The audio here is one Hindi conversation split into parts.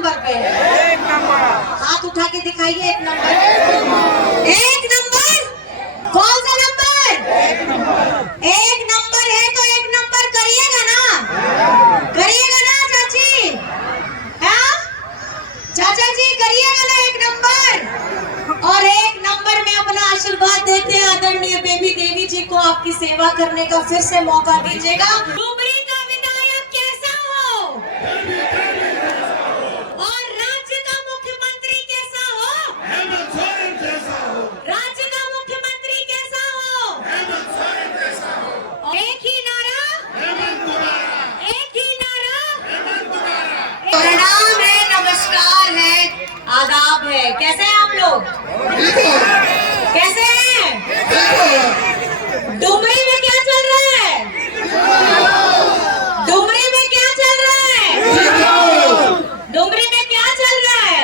नंबर पे है? एक नंबर। हाथ उठा के दिखाइए, एक नंबर। एक नंबर? कौन सा नंबर? एक नंबर। एक नंबर है तो एक नंबर करिएगा ना? करिएगा ना चाची? हाँ चाचा जी, करिएगा ना एक नंबर? और एक नंबर में अपना आशीर्वाद देते हैं आदरणीय बेबी देवी जी को। आपकी सेवा करने का फिर से मौका दीजिएगा। डुमरी का विधायक कैसा हो और राज्य का मुख्यमंत्री कैसा हो? हेमंत सोरेन जैसा हो। राज्य का मुख्यमंत्री कैसा हो? हेमंत सोरेन जैसा हो। एक ही नारा, हेमंत दोबारा। एक ही नारा। हेमंत दोबारा। प्रणाम है, नमस्कार है, आदाब है। कैसे हैं आप लोग? कैसे हैं? डुमरी में क्या चल रहा है? डुमरी में क्या चल रहा है? डुमरी में क्या चल रहा है?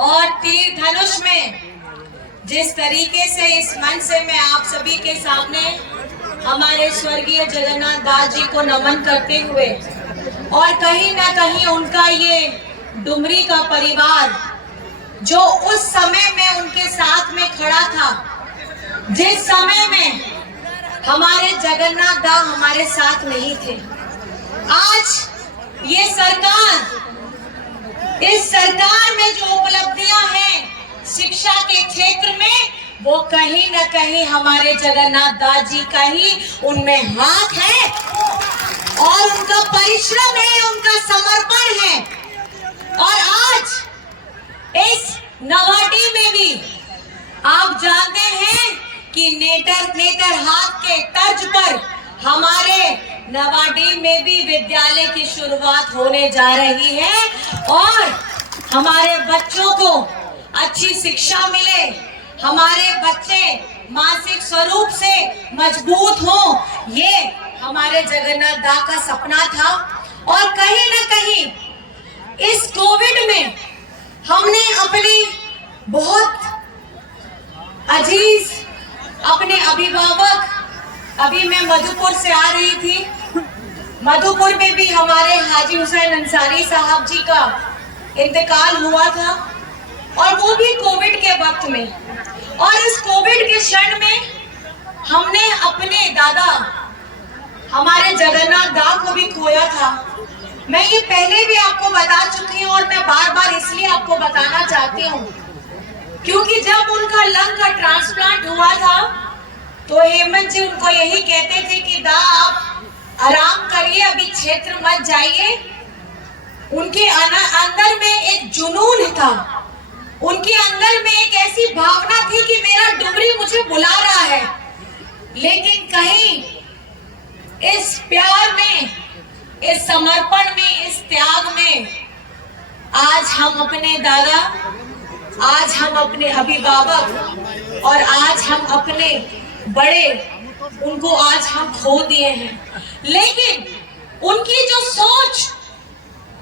और तीर धनुष में जिस तरीके से इस मंच से मैं आप सभी के सामने हमारे स्वर्गीय जगन्नाथ दास जी को नमन करते हुए, और कहीं ना कहीं उनका ये डुमरी का परिवार जो उस समय में उनके साथ में खड़ा था, जिस समय में हमारे जगन्नाथ दा हमारे साथ नहीं थे, आज ये सरकार, इस सरकार में जो उपलब्धियां हैं शिक्षा के क्षेत्र में, वो कहीं न कहीं हमारे जगन्नाथ दास जी का ही उनमें हाथ है और उनका परिश्रम है, उनका समर्पण है। और आज इस नवाडी में भी आप जानते हैं कि नेतर हाथ के तर्ज पर हमारे नवाडी में भी विद्यालय की शुरुआत होने जा रही है और हमारे बच्चों को अच्छी शिक्षा मिले, हमारे बच्चे मानसिक स्वरूप से मजबूत हो, ये हमारे जगन्नाथ दा का सपना था। और कहीं ना कहीं इस कोविड में हमने अपने बहुत अजीज अपने अभिभावक, अभी मैं मधुपुर से आ रही थी, मधुपुर में भी हमारे हाजी हुसैन अंसारी साहब जी का इंतकाल हुआ था और वो भी कोविड के वक्त में। और इस कोविड के क्षण में हमने अपने दादा हमारे जगन्नाथ दा को भी खोया था। मैं ये पहले भी आपको बता चुकी हूँ और मैं बार बार इसलिए आपको बताना चाहती हूँ क्योंकि जब उनका लंग का ट्रांसप्लांट हुआ था तो हेमंत जी उनको यही कहते थे कि दा आप आराम करिए, अभी क्षेत्र मत जाइए। उनके अंदर में एक जुनून था, उनके अंदर में एक ऐसी भावना थी कि मेरा डुमरी मुझे बुला रहा है। लेकिन कहीं इस प्यार में, इस समर्पण में, इस त्याग में आज हम अपने दादा, आज हम अपने अभिभावक और आज हम अपने बड़े, उनको आज हम खो दिए हैं। लेकिन उनकी जो सोच,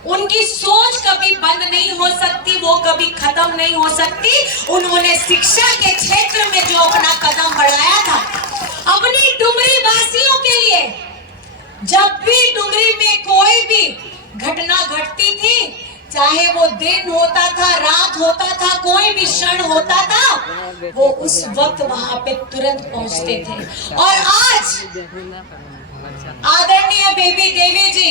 उनकी सोच कभी बंद नहीं हो सकती, वो कभी खत्म नहीं हो सकती। उन्होंने शिक्षा के क्षेत्र में जो अपना कदम बढ़ाया था अपनी डुमरी वासियों के लिए, जब भी डुमरी में कोई भी घटना घटती थी, चाहे वो दिन होता था, रात होता था, कोई भी क्षण होता था, वो उस वक्त वहां पे तुरंत पहुंचते थे। और आज आदरणीय बेबी देवी जी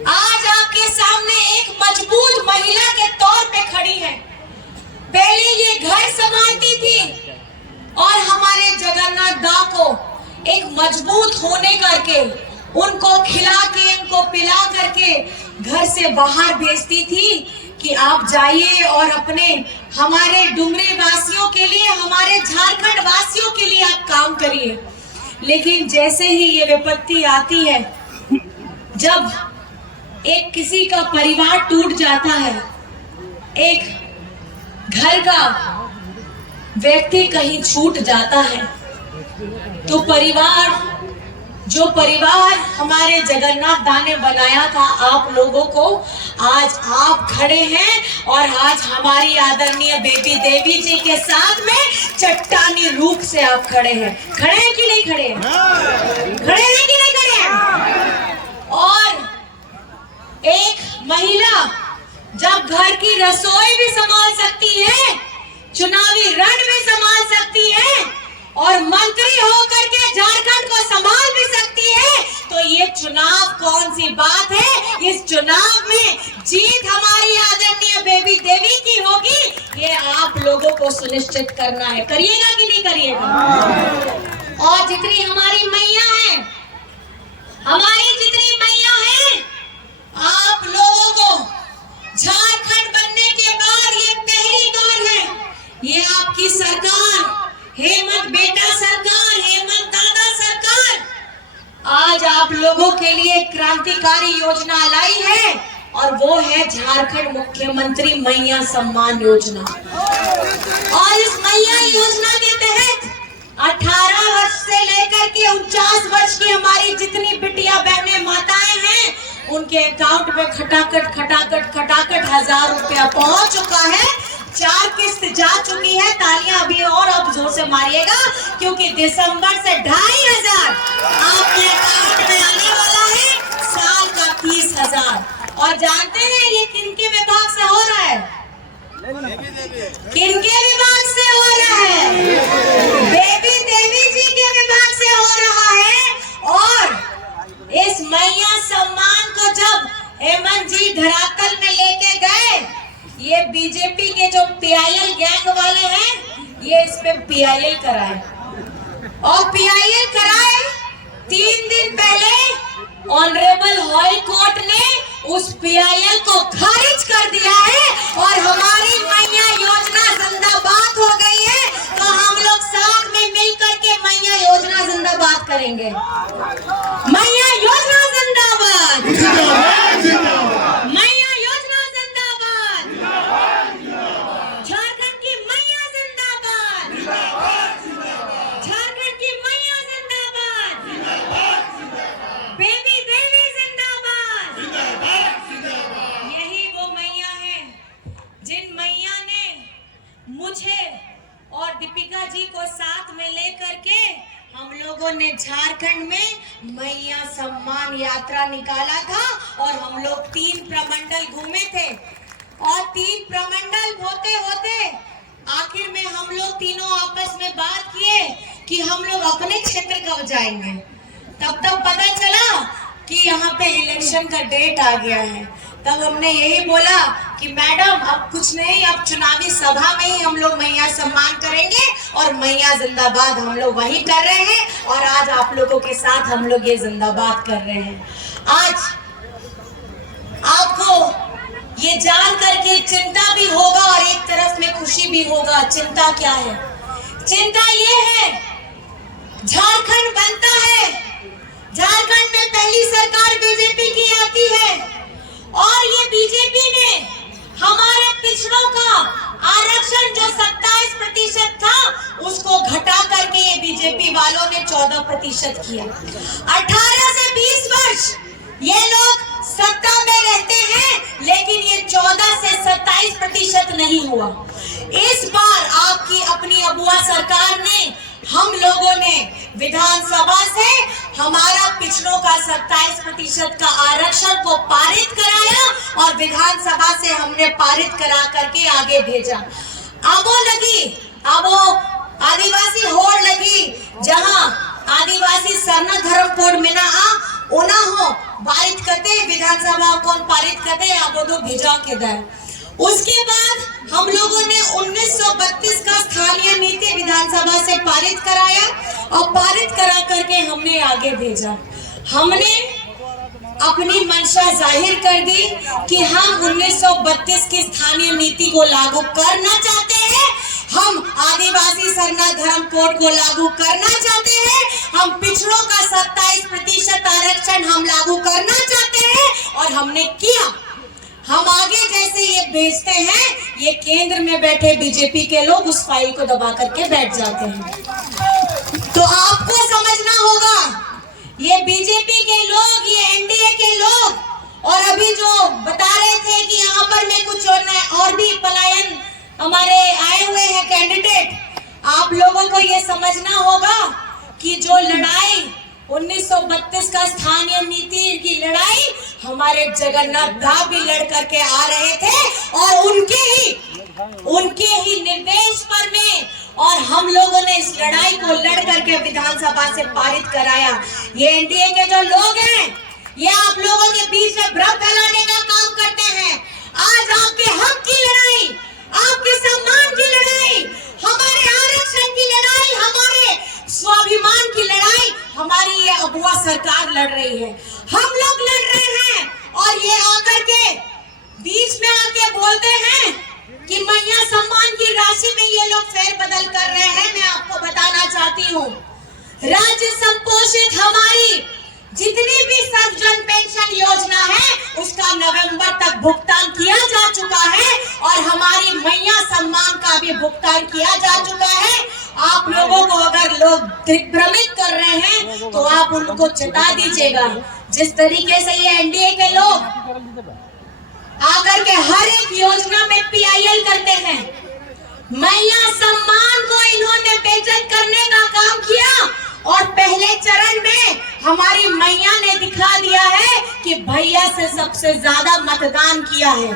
आज आपके सामने एक मजबूत महिला के तौर पे खड़ी है। पहले ये घर संभालती थी और हमारे जगन्नाथ दा को एक मजबूत होने करके, उनको खिला के, उनको पिला करके घर से बाहर भेजती थी कि आप जाइए और अपने हमारे डुमरी वासियों के लिए, हमारे झारखंड वासियों के लिए आप काम करिए। लेकिन जैसे ही ये विपत्ति आती है, जब एक किसी का परिवार टूट जाता है, एक घर का व्यक्ति कहीं छूट जाता है, तो परिवार, जो परिवार हमारे जगन्नाथ दा ने बनाया था आप लोगों को, आज आप खड़े हैं और आज हमारी आदरणीय बेबी देवी जी के साथ में चट्टानी रूप से आप खड़े हैं। खड़े हैं कि नहीं खड़े हैं? खड़े हैं कि नहीं खड़े हैं? और एक महिला जब घर की रसोई भी संभाल सकती है, चुनावी रण भी संभाल सकती है और मंत्री होकर के झारखंड को संभाल भी सकती है, तो ये चुनाव कौन सी बात है। इस चुनाव में जीत हमारी आदरणीय बेबी देवी की होगी, ये आप लोगों को सुनिश्चित करना है। करिएगा कि नहीं करिएगा। और जितनी हमारी मैया है, हमारी जितनी मैया है, आप लोगों को झारखंड बनने के बाद ये पहली बार है, ये आपकी सरकार, हेमंत बेटा सरकार, हेमंत दादा सरकार आज आप लोगों के लिए क्रांतिकारी योजना लाई है और वो है झारखंड मुख्यमंत्री मैया सम्मान योजना। और इस मैया योजना के तहत 18 वर्ष से लेकर के 49 वर्ष की हमारी जितनी बिटिया बहनें माताएं हैं, उनके अकाउंट में खटाखट 1000 रुपया पहुंच चुका है। 4 किस्त जा चुकी है। तालियां अभी और अब जोर से मारिएगा, क्योंकि दिसंबर से 2500 आपके अकाउंट में आने वाला है, साल का 30,000। और जानते हैं ये किनके विभाग से हो रहा है? किनके विभाग से हो रहा है? बेबी देवी जी के विभाग से हो रहा है। और इस मैया सम्मान को जब हेमंत जी धरातल में लेके गए, ये बीजेपी के जो PIL गैंग वाले हैं, ये इस पे PIL कराए और PIL कराए 3 दिन पहले ऑनरेबल हाई कोर्ट ने उस PIL को खारिज कर दिया है और हमारी मैया योजना जिंदाबाद हो गई है। तो हम लोग साथ में मिलकर के मैया योजना जिंदाबाद करेंगे। मैया योजना जिंदाबाद, मैया योजना जिंदाबाद, झारखंड की मैया जिंदाबाद, झारखंड की मैया जिंदाबाद, बेबी देवी जिंदाबाद। यही वो मैया है जिन मैया ने मुझे और दीपिका जी को साथ में लेकर के हम लोगों ने झारखंड में मैया सम्मान यात्रा निकाला था और हम लोग 3 प्रमंडल घूमे थे। और 3 प्रमंडल होते होते आखिर में हम लोग तीनों आपस में बात किए कि हम लोग अपने क्षेत्र कब जाएंगे। तब पता चला कि यहाँ पे इलेक्शन का डेट आ गया है। तब हमने यही बोला कि मैडम अब कुछ नहीं, अब चुनावी सभा में ही हम लोग मैया सम्मान करेंगे और मैया जिंदाबाद हम लोग वही कर रहे हैं। और आज आप लोगों के साथ हम लोग ये जिंदाबाद कर रहे हैं। आज आपको ये जान करके चिंता भी होगा और एक तरफ में खुशी भी होगा। चिंता क्या है? चिंता ये है, झारखंड बनता है, झारखंड में पहली सरकार बीजेपी की आती है और ये बीजेपी ने हमारे पिछड़ों का आरक्षण जो 27% था उसको घटा करके ये बीजेपी वालों ने 14% किया। 18 से 20 वर्ष ये लोग सत्ता में रहते हैं, लेकिन ये 14 से 27% नहीं हुआ। इस बार आपकी अपनी अबुआ सरकार ने, हम लोगों ने विधानसभा से हमारा पिछड़ों का 27% का आरक्षण को पारित कराया और विधानसभा से हमने पारित करा करके आगे भेजा। अब वो आदिवासी होड़ लगी, जहां आदिवासी सरना धर्म कोड में ना ओना हो पारित करते विधानसभा को पारित करते अब वो भेजा के दे। उसके बाद हम लोगों ने 1932 का स्थानीय नीति विधानसभा से पारित कराया और पारित करा करके हमने आगे भेजा। हमने अपनी मंशा जाहिर कर दी कि हम 1932 की स्थानीय नीति को लागू करना चाहते हैं, हम आदिवासी सरना धर्म कोड को लागू करना चाहते हैं, हम पिछड़ों का 27% आरक्षण हम लागू करना चाहते हैं और हमने किया। हम आगे जैसे ये भेजते हैं, ये केंद्र में बैठे बीजेपी के लोग उस फाइल को दबा करके बैठ जाते हैं। तो आपको समझना होगा, ये बीजेपी के लोग, ये एनडीए के लोग और अभी जो बता रहे थे कि यहाँ पर में कुछ और भी पलायन हमारे आए हुए हैं कैंडिडेट, आप लोगों को ये समझना होगा कि जो लड़ाई 1932 का स्थानीय नीति की लड़ाई हमारे जगन्नाथ दास भी लड़ करके आ रहे थे और उनके ही निर्देश पर में और हम लोगों ने इस लड़ाई को लड़ करके विधानसभा से पारित कराया। ये एनडीए के जो लोग हैं ये आप लोगों के बीच में भ्रम फैलाने का काम करते हैं। आज आपके हक की लड़ाई, आपके सम्मान की लड़ाई, हमारे आरक्षण की लड़ाई, हमारे स्वाभिमान की लड़ाई हमारी ये अगुआ सरकार लड़ रही है, हम लोग लड़ रहे हैं। और ये आकर के बीच में आके बोलते हैं कि मैया सम्मान की राशि में ये लोग फेरबदल कर रहे हैं। मैं आपको बताना चाहती हूँ, राज्य संपोषित हमारी जितनी भी सर्वजन पेंशन योजना है उसका नवंबर तक भुगतान किया जा चुका है और हमारी मैया सम्मान का भी भुगतान किया जा चुका है। आप लोगों को अगर लोग दिग्भ्रमित कर रहे हैं तो आप उनको चेता दीजिएगा। जिस तरीके से ये एनडीए के लोग आकर के हर एक योजना में पीआईएल करते हैं, मैया सम्मान को इन्होंने बेइज्जत करने का काम किया और पहले चरण में हमारी मैया ने दिखा दिया है कि भैया से सबसे ज्यादा मतदान किया है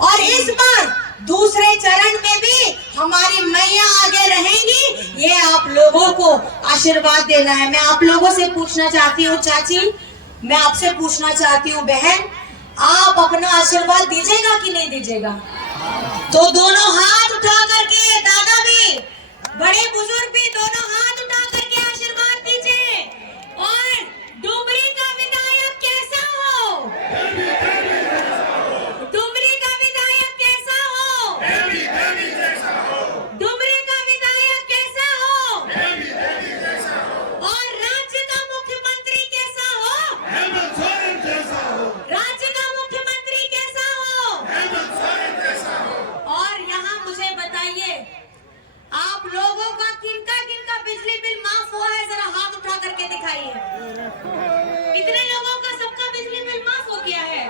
और इस बार दूसरे चरण में भी हमारी मैया आगे रहेंगी। ये आप लोगों को आशीर्वाद देना है। मैं आप लोगों से पूछना चाहती हूँ चाची, मैं आपसे पूछना चाहती हूँ बहन, आप अपना आशीर्वाद दीजिएगा कि नहीं दीजिएगा? तो दोनों हाथ उठा करके, दादा भी, बड़े बुजुर्ग भी, दोनों हाथ उठा करके आशीर्वाद दीजिए। और डुमरी का विधायक कैसा हो? डुमरी का विधायक कैसा हो? डुमरी का विधायक कैसा हो? और राज्य का मुख्यमंत्री कैसा हो? हेमंत सोरेन जैसा हो। राज्य का मुख्यमंत्री कैसा हो? हेमंत सोरेन जैसा हो। और यहाँ मुझे बताइए, आप लोगों का किनका किनका बिजली बिल माफ हुआ है? जरा हाथ उठा करके दिखाइए। कितने लोगों का सबका बिजली बिल माफ हो गया है?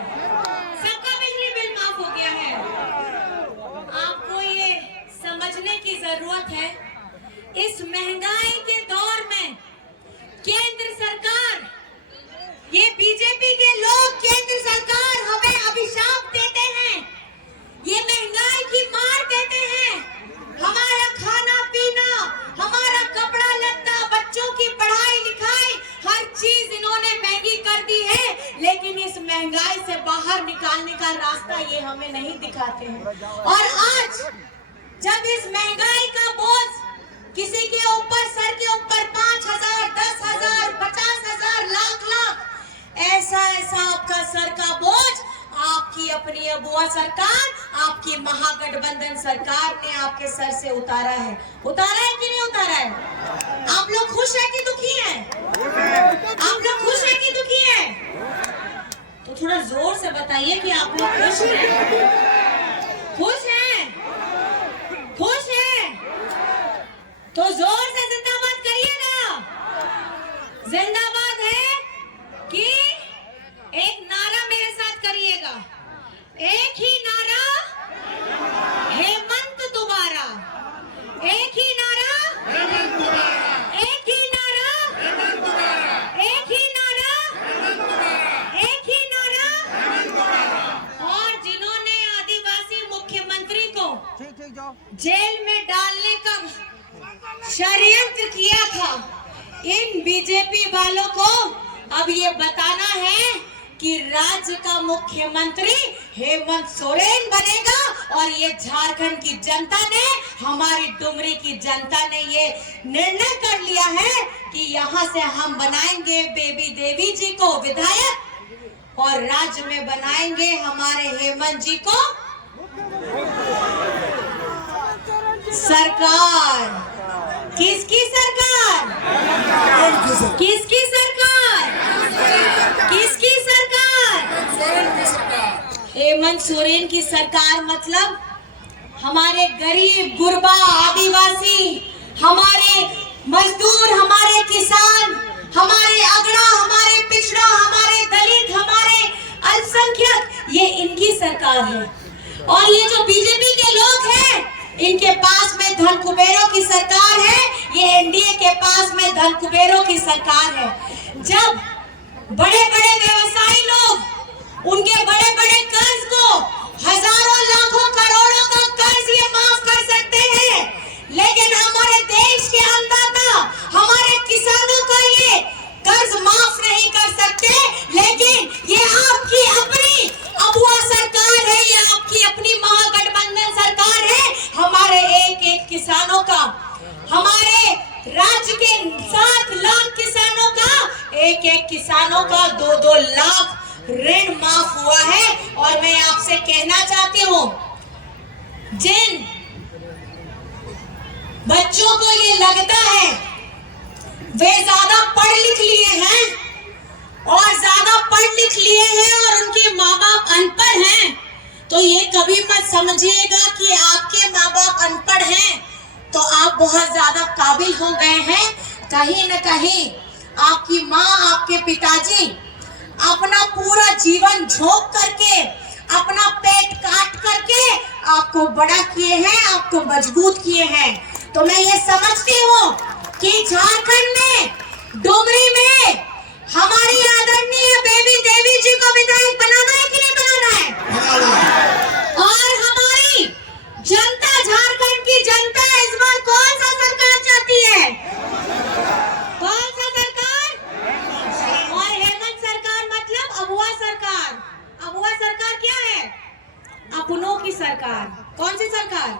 सबका बिजली बिल माफ हो गया है। आपको ये समझने की जरूरत है, इस महंगाई के दौर में केंद्र सरकार, ये बीजेपी के लोग, केंद्र सरकार हमें अभिशाप देते हैं, ये महंगाई की मार देते हैं। हमारा खाना पीना, हमारा कपड़ा लत्ता, बच्चों की पढ़ाई लिखाई, हर चीज इन्होंने महंगी कर दी है, लेकिन इस महंगाई से बाहर निकालने का रास्ता ये हमें नहीं दिखाते हैं। और आज जब इस महंगाई का बोझ किसी के ऊपर, सर के ऊपर 5,000, 10,000, 50,000, लाख ऐसा आपका सर का बोझ आपकी अपनी अबुआ सरकार, आपकी महागठबंधन सरकार ने आपके सर से उतारा है। उतारा है कि नहीं उतारा है? आप लोग खुश हैं कि दुखी हैं? आप लोग खुश हैं कि दुखी हैं? तो थोड़ा जोर से बताइए कि आप लोग खुश हैं? खुश हैं? खुश हैं? तो जोर से जिंदाबाद करिएगा। जिंदाबाद है कि एक नारा मेरे साथ करिएगा, एक ही नारा, हेमंत दोबारा, एक ही नारा, हेमंत दोबारा, एक ही नारा, हेमंत दोबारा, एक ही नारा, हेमंत दोबारा, एक ही नारा। हेमंत दोबारा। और जिन्होंने आदिवासी मुख्यमंत्री को जेल में डालने का षड्यंत्र किया था, इन बीजेपी वालों को अब ये बताना है कि राज्य का मुख्यमंत्री हेमंत सोरेन बनेगा। और ये झारखंड की जनता ने, हमारी डुमरी की जनता ने ये निर्णय कर लिया है कि यहाँ से हम बनाएंगे बेबी देवी जी को विधायक और राज्य में बनाएंगे हमारे हेमंत जी को सरकार। किसकी सरकार? किसकी सरकार? किसकी सरकार? हेमंत सोरेन की सरकार। मतलब हमारे गरीब, गुरबा, आदिवासी, हमारे मजदूर, हमारे किसान, हमारे अगड़ा, हमारे पिछड़ा, हमारे दलित, हमारे अल्पसंख्यक, ये इनकी सरकार है। और ये जो बीजेपी के लोग हैं, इनके पास में धन कुबेरों की सरकार है। ये एनडीए के पास में धन कुबेरों की सरकार है। जब बड़े बड़े व्यवसायी लोग उनके बड़े बड़े कर्ज को हजारों लाखों करोड़ों का कर्ज ये माफ कर सकते हैं, लेकिन हमारे देश के अन्नदाता हमारे किसानों का ये कर्ज माफ नहीं कर सकते। लेकिन ये आपकी अपनी अबुआ सरकार है, ये आपकी अपनी महागठबंधन सरकार है। हमारे एक एक किसानों का, हमारे राज्य के 7 लाख किसानों का, एक एक किसानों का 2-2 लाख ऋण माफ हुआ है। और मैं आपसे कहना चाहती हूँ, जिन बच्चों को ये लगता है वे ज्यादा पढ़ लिख लिए हैं और उनके माँ बाप अनपढ़ हैं, तो ये कभी मत समझिएगा कि आपके माँ बाप अनपढ़ हैं तो आप बहुत ज्यादा काबिल हो गए हैं। कहीं न कहीं आपकी माँ, आपके पिताजी अपना पूरा जीवन झोंक करके, अपना पेट काट करके आपको बड़ा किए हैं, आपको मजबूत किए हैं। तो मैं ये समझती हूँ कि झारखंड में, डुमरी में हमारी आदरणीय बेबी देवी जी को विधायक बनाना है कि नहीं बनाना है? और हमारी जनता, झारखंड की जनता इस बार कौन सा सरकार चाहती है? कौन सा सरकार? और हेमंत सरकार मतलब अबुआ सरकार। अबुआ सरकार क्या है? अपनों की सरकार। कौन सी सरकार?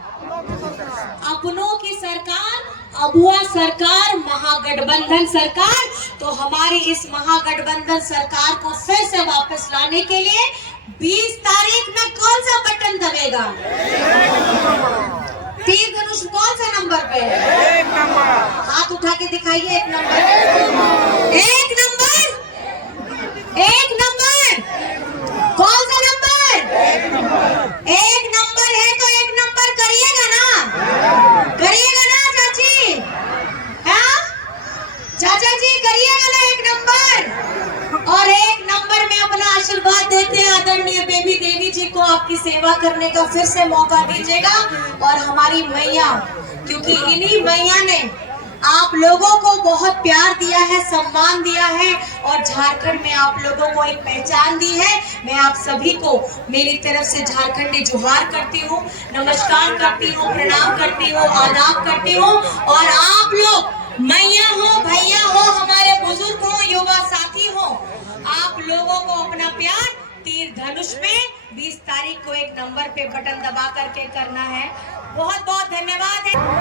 अपनों की सरकार, अबुआ सरकार, महागठबंधन सरकार। तो हमारी इस महागठबंधन सरकार को फिर से वापस लाने के लिए 20 तारीख में कौन सा बटन दबेगा? तीर धनुष कौन सा नंबर पे है? हाथ उठा के दिखाइए। 1 नंबर। 1 नंबर। 1 नंबर। कौन सा नंबर? 1 नंबर है तो 1 नंबर करिएगा ना? करिएगा ना चाची? हाँ चाचा जी, करिएगा ना 1 नंबर? और 1 नंबर में अपना आशीर्वाद देते हैं आदरणीय बेबी देवी जी को, आपकी सेवा करने का फिर से मौका दीजिएगा। और हमारी मैया, क्योंकि इन्हीं मैया ने आप लोगों को बहुत प्यार दिया है, सम्मान दिया है और झारखंड में आप लोगों को एक पहचान दी है। मैं आप सभी को मेरी तरफ से झारखंडी जोहार करती हूँ, नमस्कार करती हूँ, प्रणाम करती हूँ, आदाब करती हूँ। और आप लोग मैया हो, भैया हो, हमारे बुजुर्ग हो, युवा साथी हो, आप लोगों को अपना प्यार तीर धनुष में 20 तारीख को 1 नंबर पे बटन दबा करके करना है। बहुत बहुत धन्यवाद है।